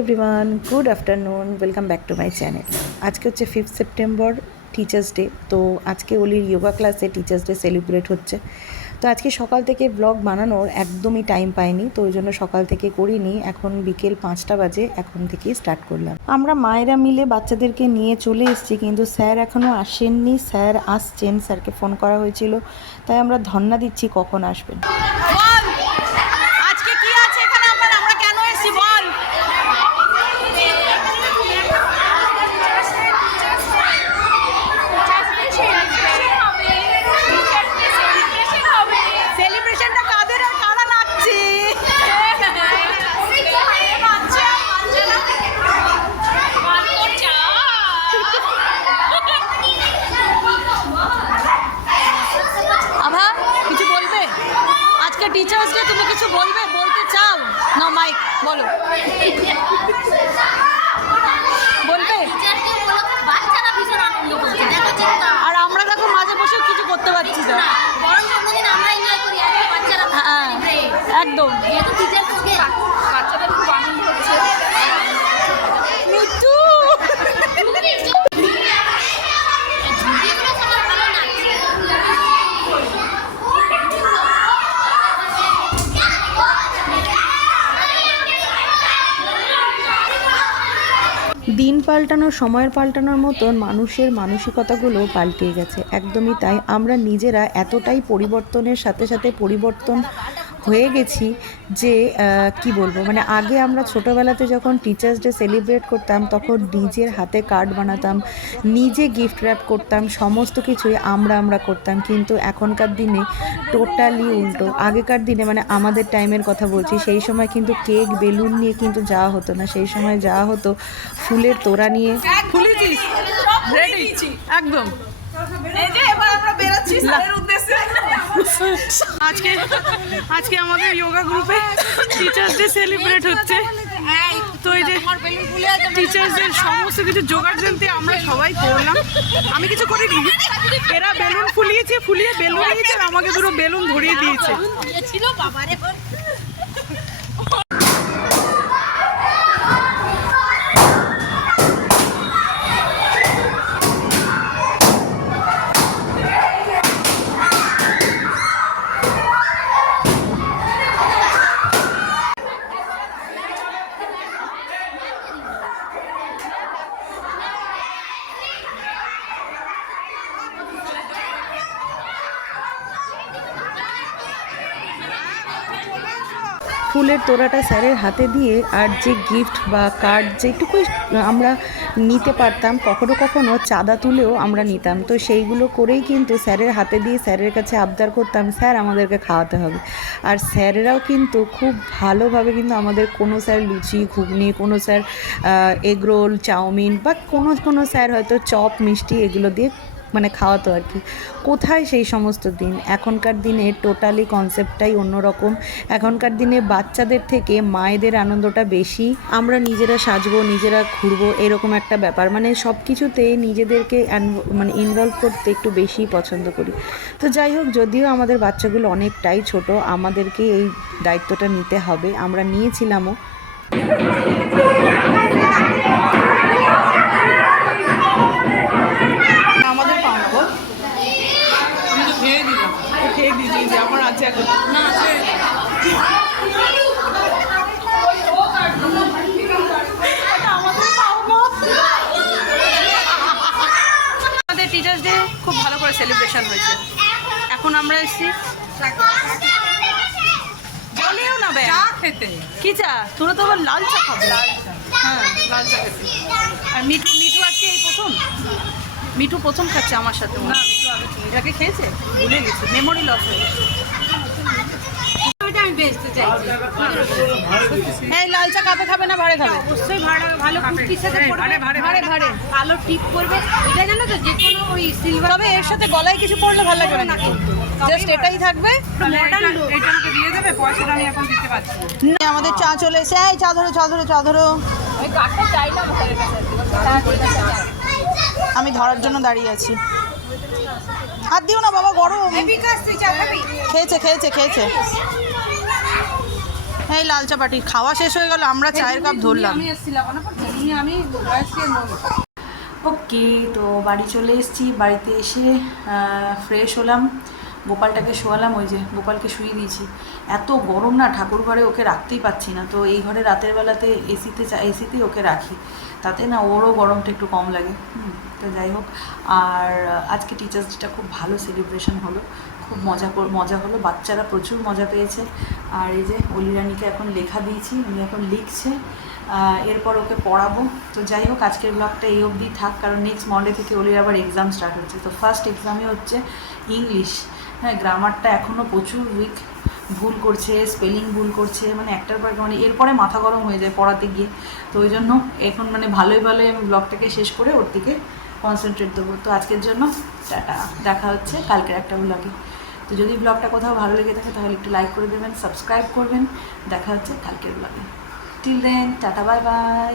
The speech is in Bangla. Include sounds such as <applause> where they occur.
Everyone good afternoon welcome back to my channel আজকে হচ্ছে ফিফথ সেপ্টেম্বর টিচার্স ডে তো আজকে ওলির যোগা ক্লাসে টিচার্স ডে সেলিব্রেট হচ্ছে। তো আজকে সকাল থেকে ব্লগ বানানোর একদমই টাইম পাইনি, তো ওই জন্য সকাল থেকে করিনি, এখন বিকেল পাঁচটা বাজে, এখন থেকেই স্টার্ট করলাম। আমরা মায়েরা মিলে বাচ্চাদেরকে নিয়ে চলে এসেছি, কিন্তু স্যার এখনও আসেননি, স্যার আসছেন, স্যারকে ফোন করা হয়েছিল, তাই আমরা ধন্না দিচ্ছি কখন আসবেন বল আজকে কি আছে এখানে আবার আমরা কেন এসেছি বল সেলিব্রেশনটা কাদের আর কারা নাচছে আভা কিছু বলবে আজকে টিচার্স ডে তুমি কিছু বলবে? বলতে চাও? না মাইক বলো <laughs> বলবে বাচ্চারা ভীষণ আনন্দ করছে দেখো চিন্তা আর আমরা দেখো মাঝে বসে কিছু করতে পারছি না বরং জন্মদিন আমরা এনজয় করি আজকে বাচ্চারা হ্যাঁ একদম যেহেতু টিচার থেকে বাচ্চাদের খুব আনন্দ হচ্ছে মিটু ঝুঁকিগুলো সবার ভালো লাগছে দিন পাল্টানো, সময়ের পাল্টানোর মতন মানুষের মানসিকতাগুলো পাল্টিয়ে গেছে। একদমই তাই। আমরা নিজেরা এতটাই পরিবর্তনের সাথে সাথে পরিবর্তন হয়ে গেছি যে কি বলব? মানে আগে আমরা ছোটোবেলাতে যখন টিচার্স ডে সেলিব্রেট করতাম তখন নিজের হাতে কার্ড বানাতাম নিজে গিফট র্যাপ করতাম সমস্ত কিছুই আমরা আমরা করতাম। কিন্তু এখনকার দিনে টোটালি উল্টো। আগেকার দিনে মানে আমাদের টাইমের কথা বলছি সেই সময় কিন্তু কেক বেলুন নিয়ে কিন্তু যাওয়া হতো না। সেই সময় যাওয়া হতো ফুলের তোড়া নিয়ে। একদম। আজকে আজকে আমাদের যোগা গ্রুপে টিচার্স ডে সেলিব্রেট হচ্ছে। তো এই যে টিচার্স ডে সমস্ত কিছু জোগাড় জানতে আমরা সবাই করলাম। আমি কিছু করিনি। এরা বেলুন ফুলিয়েছে ফুলিয়ে বেলুন আর আমাকে দুটো বেলুন ধরিয়ে দিয়েছে। ফুলের তোড়াটা স্যারের হাতে দিয়ে আর যে গিফট বা কার্ড যেটুকু আমরা নিতে পারতাম, কখনো কখনো চাঁদা তুলেও আমরা নিতাম। তো সেইগুলো করেই কিন্তু স্যারের হাতে দিয়ে স্যারের কাছে আবদার করতাম, স্যার, আমাদেরকে খাওয়াতে হবে। আর স্যারেরাও কিন্তু খুব ভালোভাবে কিন্তু আমাদের কোনো স্যার লুচি, ঘুগনি, কোনো স্যার এগরোল, চাউমিন বা কোনো কোনো স্যার হয়তো চপ, মিষ্টি এগুলো দিয়ে মানে খাওয়াতো আর কি। কোথায় সেই সমস্ত দিন? এখনকার দিনে টোটালি কনসেপ্টটাই অন্যরকম। এখনকার দিনে বাচ্চাদের থেকে মায়েদের আনন্দটা বেশি। আমরা নিজেরা সাজবো, নিজেরা ঘুরবো, এরকম একটা ব্যাপার। মানে সব কিছুতে নিজেদেরকে মানে ইনভলভ করতে একটু বেশি পছন্দ করি। তো যাই হোক, যদিও আমাদের বাচ্চাগুলো অনেকটাই ছোট, আমাদেরকে এই দায়িত্বটা নিতে হবে। আমরা নিয়েছিলামও আমাদের পাওনা বল আমি তো খেয়ে দিলাম ও খেয়ে দিয়েছি যে আমার আছে এখন। না আছে। আমাদের টিচার্স ডে খুব ভালো করে সেলিব্রেশন হয়েছে। এখন আমরা এসেছি। জলেও না চা খেতে। কি চা? তোরা তো আবার লাল চা খাব। হ্যাঁ লাল চা খেতে। আর মিঠু মিঠু আজকে এই প্রথম? মিঠু প্রথম খাচ্ছে আমার সাথে। না মিঠু আগে খেয়েছে? ভুলে গেছে। মেমোরি লস হয়ে গেছে। আমি বেচতে চাইছি। হ্যাঁ লাল চা কাপে খাবে না ভাড়ে খাবে? অবশ্যই ভাড়া ভালো কুর্তির সাথে হ্যাঁ, পরবে ভাড়ে, ভালো টিপ করবে এটা জানো তো যে কোনো ওই সিলভার তবে এর সাথে গলায় কিছু পড়লে ভালো লাগবে না। জাস্ট এটাই থাকবে। মডার্ন লুক এটা আমাকে দিয়ে দেবে পয়সাটা আমি এখন দিতে পারছি না। না, আমাদের চা চলে এসে এই চা ধরো চা ধরো চা ধরো। আমি ধরার জন্য দাঁড়িয়ে আছি। হাত দিও না বাবা গরম। খেয়েছে খেয়েছে খেয়েছে। এই লাল চা পাটি খাওয়া শেষ হয়ে গেল আমরা চায়ের কাপ ধরলাম। ওকে তো বাড়ি চলে এসেছি বাড়িতে এসে ফ্রেশ হলাম। গোপালটাকে শোয়ালাম ওই যে, গোপালকে শুয়ে দিয়েছি। এত গরম না, ঠাকুর ঘরে ওকে রাখতেই পাচ্ছি না। তো এই ঘরে রাতের বেলাতে এসিতে এসিতেই ওকে রাখি। তাতে না ওরও গরমটা একটু কম লাগে। তো যাই হোক। আর আজকে টিচার্স ডেটা খুব ভালো সেলিব্রেশন হলো। খুব মজা মজা হলো। বাচ্চারা প্রচুর মজা পেয়েছে। আর এই যে অলিরানিকে এখন লেখা দিয়েছি, উনি এখন লিখছে। এরপর ওকে পড়াবো। তো যাই হোক, আজকের ব্লগটা এই অবধি থাক। কারণ নেক্সট মন্ডে থেকে ওলির আবার এক্সাম স্টার্ট হচ্ছে। তো ফার্স্ট এক্সামে হচ্ছে ইংলিশ হ্যাঁ গ্রামারটা এখনও প্রচুর উইক ভুল করছে স্পেলিং ভুল করছে মানে একটার পর মানে এরপরে মাথা গরম হয়ে যায় পড়াতে গিয়ে। তো ওই জন্য এখন মানে ভালোই ভালোই আমি ব্লগটাকে শেষ করে ওর দিকে কনসেন্ট্রেট দেবো। তো আজকের জন্য টাটা। দেখা হচ্ছে কালকের একটা ব্লগে তো যদি ব্লগটা কোথাও ভালো লেগে থাকে তাহলে একটু লাইক করে দেবেন সাবস্ক্রাইব করবেন। দেখা হচ্ছে কালকের ব্লগে till then tata bye bye